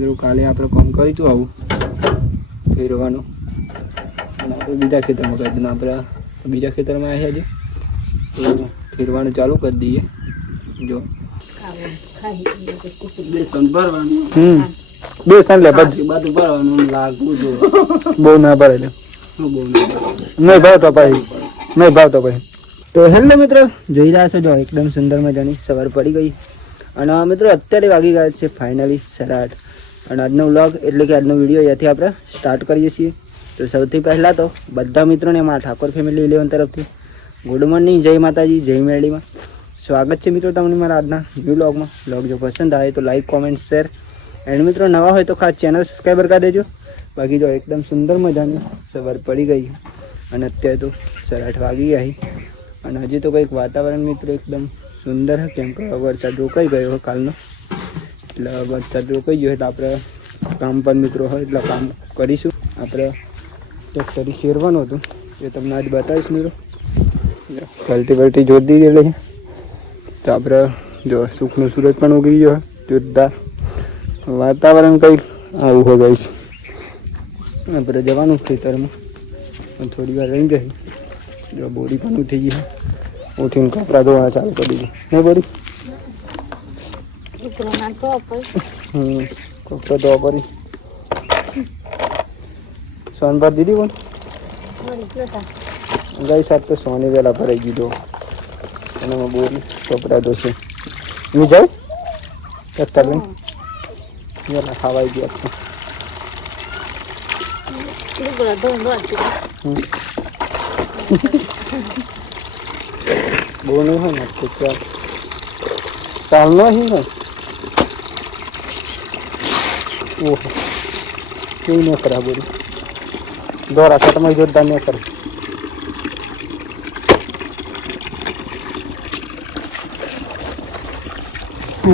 મિત્રો કાલે આપણે કામ કરીશું આવું, ફેરવાનું. બીજા ખેતરમાં કરી દીધું. આપણે બીજા ખેતરમાં આવ્યા છે તો ફેરવાનું ચાલુ કરી દઈએ. જો. બેસન લે પાછી બધું. ભરવાનું લાગવું જો બહુ ના ભરે લે નહીં ભરવાનું. ભાવ તો પછી નહીં ભાવ તો પછી તો હેલો મિત્રો, જોઈ રહ્યા છો જો, એકદમ સુંદર મજાની સવાર પડી ગઈ. અને મિત્રો અત્યારે વાગી ગયા છે ફાઇનલી આઠ. અને આજનો વ્લોગ એટલે કે આજનો વીડિયો અહીંયાથી આપણે સ્ટાર્ટ કરીએ છીએ. તો સૌથી પહેલાં તો બધા મિત્રોને મારા ઠાકોર ફેમિલી ઇલેવન તરફથી ગુડ મોર્નિંગ જય માતાજી, જય મેળીમાં સ્વાગત છે મિત્રો તમને મારા આજના ન્યૂ વ્લોગમાં. વ્લોગ જો પસંદ આવે તો લાઈક કોમેન્ટ શેર એન્ડ મિત્રો નવા હોય તો ખાસ ચેનલ સબસ્ક્રાઈબર કરી દેજો. બાકી જો એકદમ સુંદર મજાની સવાર પડી ગઈ અને અત્યારે તો સાડા આઠ વાગી આવી અને હજી તો કંઈક વાતાવરણ મિત્રો એકદમ સુંદર કેમ કે વરસાદ રોકાઈ ગયો કાલનો. એટલે વરસાદ રોકાઈ ગયો એટલે આપણે કામ પર મિત્રો હોય એટલે કામ કરીશું. આપણે ટ્રેક્ટરી શેરવાનું હતું. એ તમને આજ બતાવીશ મિત્રો. જો, પલટી જોત દીધી એટલે તો આપણે જો સુખનું સૂરજ પણ ઉગી ગયો જોરદાર. વાતાવરણ કંઈક આવું હો ગઈશ આપણે જવાનું ખેતરમાં. થોડી વાર રહી ગઈ. જો બોરી પણ ઉઠી ગઈ ઉઠીને કપડાં ધોવાના ચાલુ કરી દીધું. નહીં બોરી હમ કપડાં ધોવા પડી સોન પર દીધી કોણ ગઈ સાત તો સોની વેલા ભરાઈ દીધો અને મેં બોરી કપડાં ધોશે હું જાઉં અત્યારે લઈને વહેલા ખાવાઈ ગયા છે નહીં હોય ને તો ચાલ ચાલનો હી ને ઓહો. કેવું ન કરે બોલી. દોરા કટમાં જોરદાર ન કરે.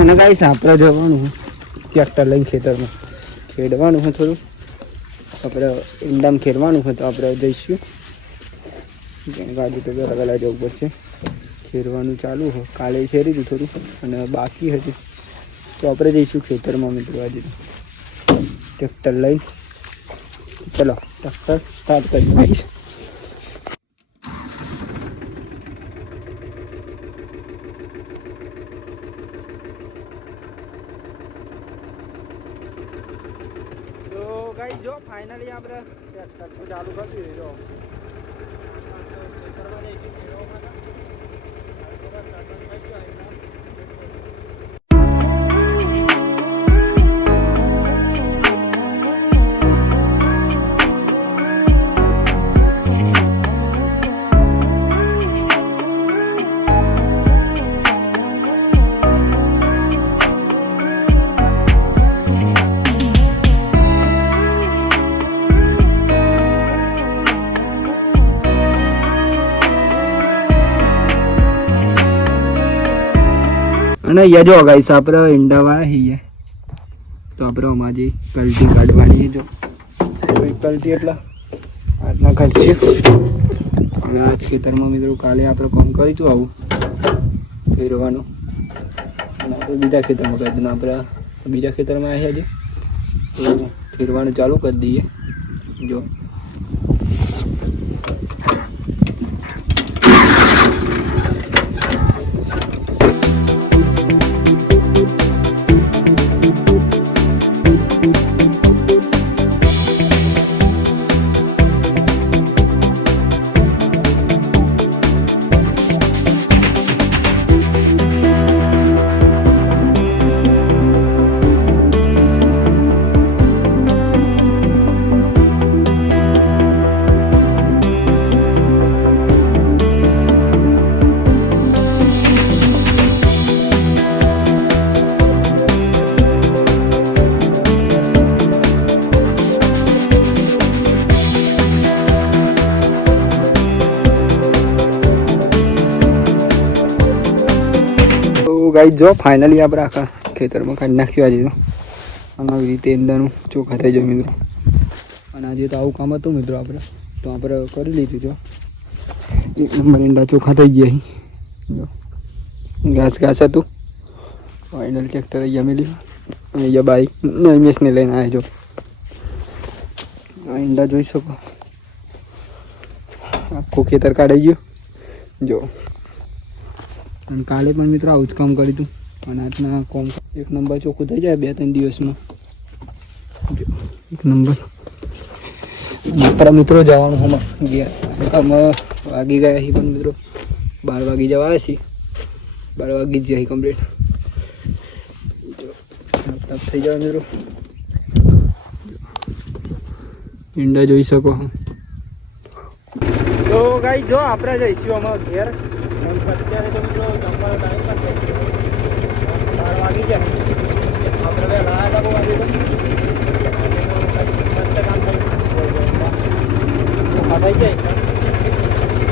અને ગાઈસ આપણે જવાનું ટ્રેક્ટર લઈને ખેતરમાં. ખેડવાનું છે થોડું. આપણે ઈંડામાં ખેડવાનું હોય તો આપણે જઈશું. ગાડી તો પહેલાં જવું પડશે. ખેડવાનું ચાલુ હોય કાલે ખેરી દીધું થોડું. અને બાકી હતું. તો આપણે જઈશું ખેતરમાં મિત્રો આજે. ટ્રેક્ટર લઈ ચલો ટ્રેક્ટર સ્ટાર્ટ કરી દઈશ જો ફાઇનલી આપણે ટ્રેક્ટર ચાલુ કરી દીધું અને અહીંયા જો ગાઈસ આપણે ઈંડા વાળા છીએ. તો આપણે આમાં જે કલટી કાઢવાની જો. પલટી એટલા આજના ખર્ચે અને આજ ખેતરમાં મિત્રો કાલે આપણે કામ કરીશું આવું, ફેરવાનું. અને આપણે બીજા ખેતરમાં કરી દઉં આપણે બીજા ખેતરમાં આવ્યા છે ફેરવાનું ચાલુ કરી દઈએ. જો. તો જો ફાઇનલી આપણે આખા ખેતરમાં કાઢી નાખ્યું આજે અને આવી રીતે ઈંડાનું ચોખા થઈ જાય મિત્રો. અને આજે તો આવું કામ હતું મિત્રો આપણે. તો આપણે કરી લીધું, જો. એક નંબર ઈંડા ચોખા થઈ ગયા ઘાસ ઘાસ હતું. ફાઇનલ ટ્રેક્ટર અહીંયા મેળ્યું અહીંયા બાઈક. મેસને લઈને આવ્યા જો. ઈંડા જોઈ શકો. આખું ખેતર કાઢી ગયું. જો. અને કાલે પણ મિત્રો આવું જ કામ કરી હતું અને આજના કોમ એક નંબર ચોખ્ખું થઈ જાય બે ત્રણ દિવસમાં. એક નંબર. આપણા મિત્રો જવાનું હમણાં. ગયા. અમે વાગી ગયા છીએ પણ મિત્રો. બાર વાગી જવા આવ્યા છીએ. બાર વાગી જ જાય કમ્પ્લીટ થઈ જાય મિત્રો. ઈંડા જોઈ શકો તો ગાઈ જો આપણે જઈશું અમારા ઘેર તો મિત્રો જમવાનો ટાઈમ પણ થઈ ગયો બાર વાગી ગયા આપણે વહેલા આવ્યા હતા બહુ વાગે તો. આજે તો કંઈક મસ્ત કામ થઈ ગયું. તો ખાધાઈ જાય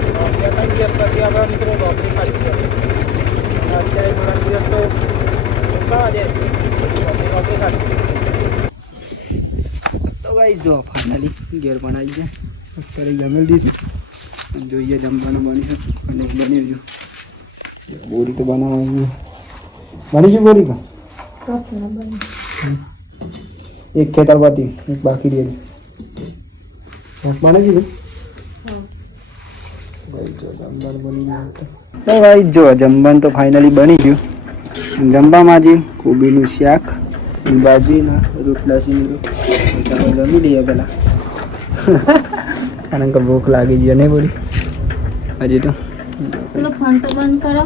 તો બે ત્રણ દિવસ પછી આપણા મિત્રો નોકરી ખાલી જાય અને અત્યારે થોડાક દિવસ તો રોકાવા દે છે પછી નોકરી ખાલી તો ગાઈ જો ફાઇનલી ઘેર પણ આવી ગયા. અત્યારે જમી દીધું. જોઈએ જમવાનું બન્યું અને બની ગયું બોરી તો બનાવવાની બની ગયું બોરી તો? એક ખેતર બાકી એક બાકી રહી બને કીધું તો ભાઈ જો જમવાનું તો ફાઇનલી બની ગયું. જમવામાં જે કોબીનું શાક બાજરીના રોટલા ચાલો જમી લઈએ પેલા કારણ કે ભૂખ લાગી ગઈ નહીં બોલી હજી તો. ચલો ફોન તો બંધ કરો.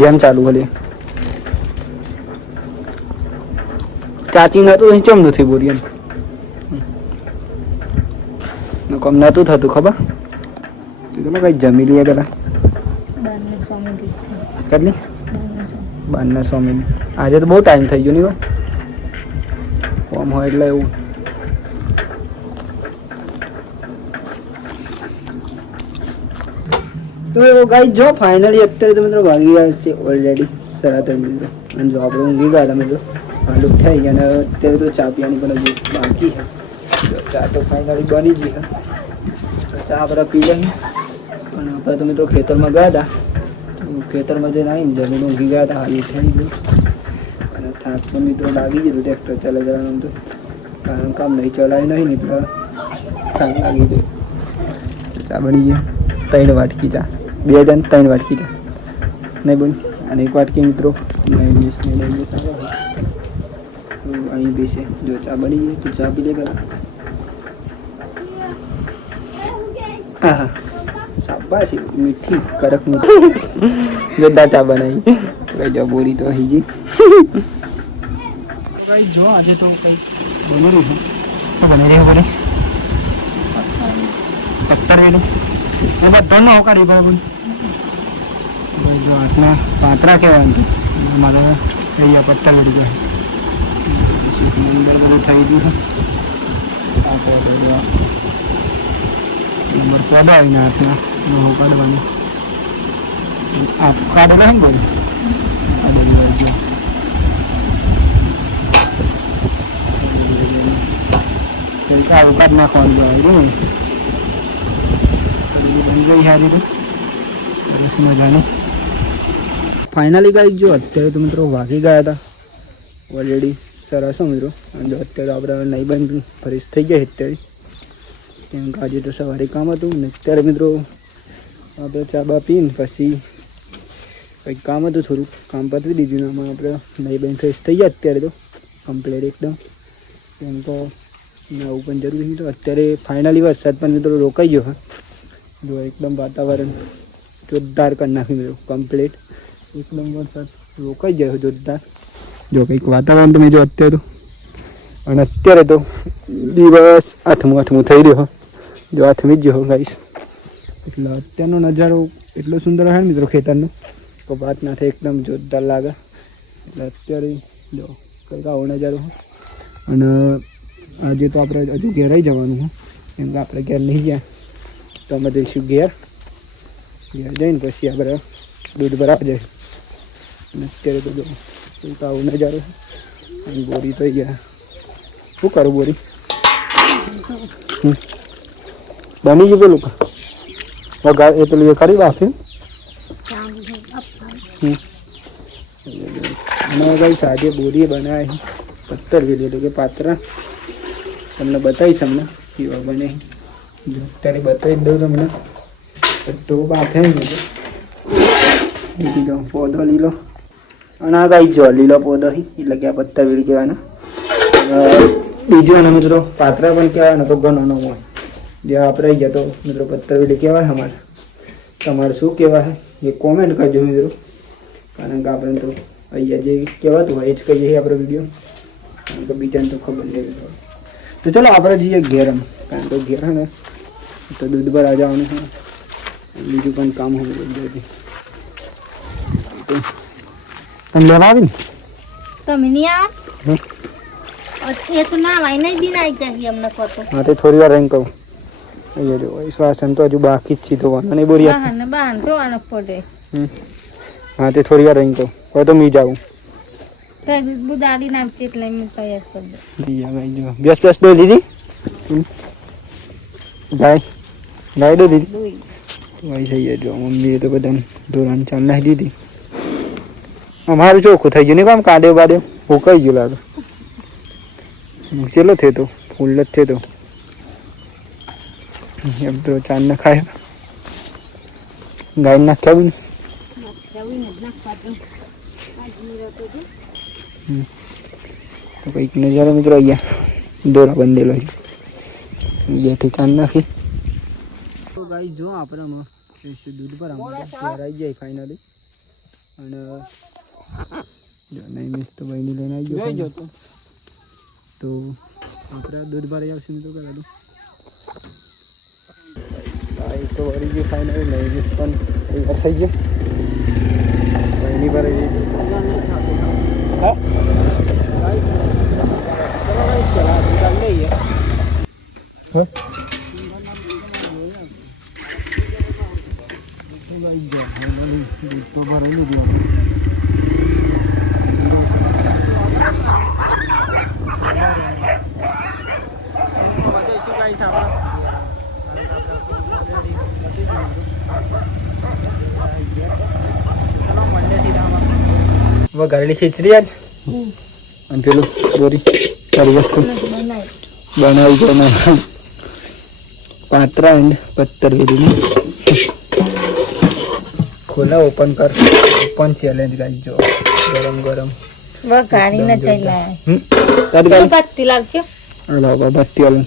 ગેમ ચાલુ ભલે ચાચી નતું ચમ નથી બોલી એમ. કમ નતું થતું ખબર? તો કઈ જમી લઈએ પેલા કેટલી? બારને સો. મિનિટ. આજે તો બહુ ટાઈમ થઈ ગયો નહીં કોમ હોય એટલે એવું. તો ગાઈ જો ફાઇનલી અત્યારે તો મિત્રો વાગી ગયા છે ઓલરેડી સરાતર મિત્રો અને જો આપણે ઊંઘી ગયા હતા મિત્રો. હાલ ઉઠાઈ ગયા અને અત્યારે તો ચા પીવાની પણ હજુ બાકી છે. ચા તો ફાઇનલી બની ગઈ તો ચા આપણે પી લઈએ પણ આપણે તો મિત્રો ખેતરમાં ગયા હતા. ખેતરમાં જઈને આવીને જમીન ઊંઘી ગયા હતા. હાલ ઉઠાઈ ગયું. અને થાક પણ મિત્રો લાગી ગયું ટ્રેક્ટર ચાલે જવાનું તો. કારણ કામ નહીં ચલાવી નહીં ને તો થાક લાગી ગયું. ચા બની ગયા ત્રણ વાટકી ચા. બે હજાર ત્રણ વાટકી નહીં બોલ. અને એક વાટકી મિત્રો. અહીં બેસે. જો ચા બની ગઈ તો ચા પી લે પેલા. હા હા. શાબાશી. મીઠી કડક મીઠી. જોરદાર ચા બનાવી. કઈ જો બોરી તો હીજી. કઈ જો આજે તો કઈ બનેલું છે તો બની રહ્યું બોલી. પથ્થર એનું. એ બધા ન કાઢી ભાઈ બોલ. જો આટલા પાતરા કહેવાય તો. મારે અહીંયા પત્તા વળી ગયા. નંબર બધું થઈ ગયું આ પોતે જો નંબર પડાવીને આટલા લોહો કાઢવાનું આ કાઢે ને બોલ આ બધું ગયો. ચાલુ કાઢ નાખવાનું જવાય ને. ગઈ હારી તો સરસ મજાની. ફાઇનલી ગાઈ જો અત્યારે તો મિત્રો વાગી ગયા હતા. ઓલરેડી સરસ હો મિત્રો. અને અત્યારે આપણે નહીં બંધ ફરીશ થઈ ગયા અત્યારે. કેમ કે આજે તો સવારે કામ હતું ને અત્યારે મિત્રો આપણે ચા બા પીને પછી કંઈક કામ હતું થોડુંક. કામ પતવી દીધું ને આમાં આપણે નહીં બંધ ફ્રેશ થઈ ગયા અત્યારે તો. કમ્પ્લેટ એકદમ. કેમ તો નવું પણ જરૂરી છે તો અત્યારે ફાઇનલી વરસાદ પણ મિત્રો રોકાઈ ગયો હા જો એકદમ વાતાવરણ જોરદાર કરી નાખ્યું મિત્રો. કમ્પ્લીટ એકદમ સર રોકાઈ ગયો જોરદાર. જો કંઈક વાતાવરણ તમે જો અત્યારે તો. અને અત્યારે તો દિવસ આઠમું આઠમું થઈ રહ્યો. જો આઠમી જ જો ગાઈશ એટલે અત્યારનો નજારો એટલો સુંદર છે મિત્રો ખેતરનો. તો વાત ના થાય એકદમ જોરદાર લાગે. એટલે અત્યારે જો કંઈક આવો નજારો અને આજે તો આપણે હજુ ઘેર આવી જવાનું છે કેમ કે આપણે ઘેર નહીં ગયા. તો અમે જઈશું ઘેર. ઘેર જઈને પછી આપણે દૂધ ભરાવા જઈશું. અને અત્યારે તો જો કંઈક આવો નજારો છે અને બોરી તો ગયા શું કરું બોરી હમ. બની ગયું પેલું વગા એ પેલું એ કરી બાફી હમ. અને કઈ સાજે બોરી બનાવી પથ્થર વેલી એટલે કે પાત્રા તમને બતાવીશ હમણાં કેવા બને જો અત્યારે બતાવી જ દઉં તમને તો બાફે ને લીલો પોદો લીલો અને આ કઈ જો, લીલો પોદો એટલે કે આ પત્તા વીડ કહેવાના. બીજો અને મિત્રો, પાત્રા પણ કહેવાય ને તો ઘણો ન હોય. જે આપણે ગયા તો, મિત્રો, પથ્થર વીડ કહેવાય અમારે. તમારે શું કહેવાય? એ કોમેન્ટ કરજો, મિત્રો. કારણ કે આપણે તો અહીંયા જે કહેવાતું હોય, એ જ કહીએ આપણે વીડિયો. કારણ કે બીજાને તો ખબર નહીં. તો ચલો, આપણે જઈએ ઘેર એમ કારણ કે ઘેર ને, તો દૂધ પર આ જવાનું છે. બીજું પણ કામ હોય બધું. તમે લેવા આવી તમે નહીં આવ. એ તો ના વાય નહીં આવી જાય અમને કહો તો. હા તે થોડી વાર રહીને કહું. અહીંયા જો શ્વાસન તો હજુ બાકી જ છે તો વાના નહીં બોરી બહાર ને બહાર જોવાનો પડે. હા તે થોડી વાર રહીને કહું. હવે તો મી જાઉં. બુદાડી નાખતી એટલે મેં તૈયાર કરી દઉં બેસ બેસ દો દીદી ગાય ગાય દો દીદી ભાઈ થઈ જાય જો મમ્મીએ તો બધાને ધોરણ ચાલ નાખી દીધી. અમારું ચોખ્ખું થઈ ગયું ને કામ કાઢ્યો બાદે હુકાઈ ગયું લાગે. ચેલો થયો તો, ફૂલ જ થયો એમ તો ચાંદ ના ખાય. ગાય ના ખાવી. તો કંઈક નજારો મિત્રો અહીંયા દોરા બંધેલો છે. બેથી ચાંદ નાખી તો ગાય જો આપણે દૂધ પર. આવી જાય ફાઇનલી અને જો નહીં મિસ તો ભાઈની લઈને આવી ગયો તો તો આપણે દૂધ ભરાઈ આવશે મિત્રો કરા દો ભાઈ તો વળી ગયું ફાઇનલી નહીં મિસ પણ તૈયાર થઈ ગયો ભાઈની ભરાઈ ગઈ હા Huh? તો ભરાઈ લીધું વઘારેલી ખીચડી આજ અને પેલું દોરી સારી વસ્તુ. બનાવી ને પાત્રા એન્ડ પત્તર વેલીનું ખોલા ઓપન કર. ઓપન ચેલેન્જ ગાઈ જો. ગરમ ગરમ. વઘારી ને ચાલ્યા. ગાડી? બત્તી લાગજો અલા બાબા બત્તી વાળું.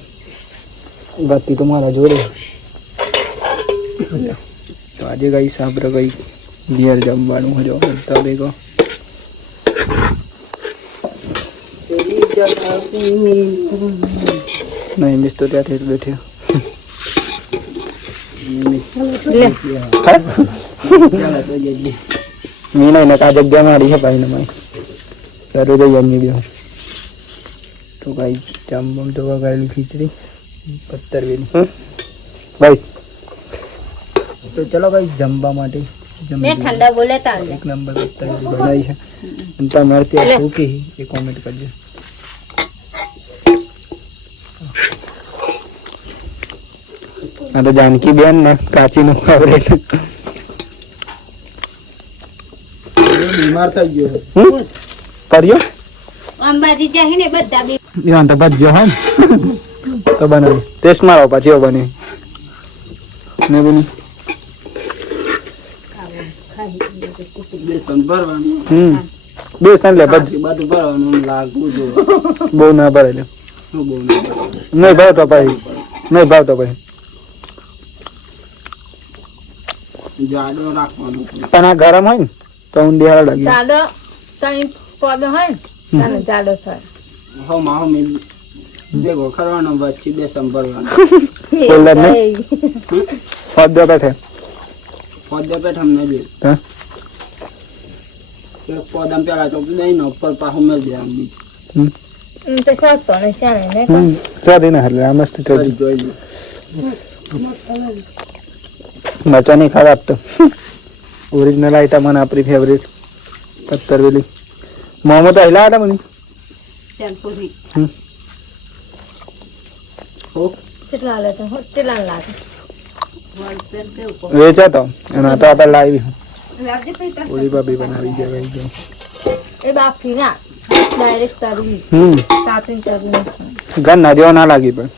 બત્તી તો મારા જોડે. તો આજે ગઈ સાબરે ગઈ. ઘેર જમવાનું હજો બધા ભેગો. નહીં મિસ તો ત્યાંથી જ બેઠ્યો. મી નહીં જગ્યા મારી છે ભાઈ ને મારી જઈએ એમની તો ભાઈ જામબમ તો વગાડેલી ખીચડી. પત્તર વેલી હં ભાઈ તો ચલો ભાઈ જમવા માટે મેં જમી લઈએ. ઠંડા બોલે તાલ એક નંબર પત્તર વેલી બનાવી છે અને તમારે ત્યાં શું કહે એ કોમેન્ટ કરજો આ તો જાનકી બેન ને કાચી નું ફેવરેટ બીમાર થઈ ગયો છે. કર્યો અંબાજી જાય ને બધા બે ઈવાન તો ભજ્યો હોય ને તો બનાવી ટેસ્ટ મારો પછી એવો બની. ને બની. બેસન હમ. બે સાન લે જો બહુ ના ભરે લે. નહીં ભાવ તો પછી નહીં ભાવ તો પછી જાડો પણ આ ગરમ હોય ને તો ઊંડી હારા લાગે. જાડો તઈ હોય ને જાડો થાય. હો માં હો મેં ભેગો કરવાનો વચ્ચે બેસન ભરવાનું Folder ને? ફોદ દો બેઠે પોદા પેટ અમને દે હા એક પોદામ પેલા ચોપડી દઈ ને ઉપર પાછું મેળ દે આમ બીજું હમ એમ તો ચાલતો ને ચાલે ને હમ ચાલી ના હાલે આ મસ્ત ફરી ચાલી જોઈ લે મચા નહીં ખરાબ તો ઓરિજિનલ આઈટમ અને આપણી ફેવરેટ પત્તર વેલી મોમો તો હિલા હતા મને હમ હો કેટલા લે તો કેટલા લાગે વેચા તો. આપણે લાવી. ઓલી ભાભી બનાવી દે ભાઈ જો. એ બાફી ના. ડાયરેક્ટ તરવી હમ. કાપીને તરવી ગન ના દેવા ના લાગી પણ.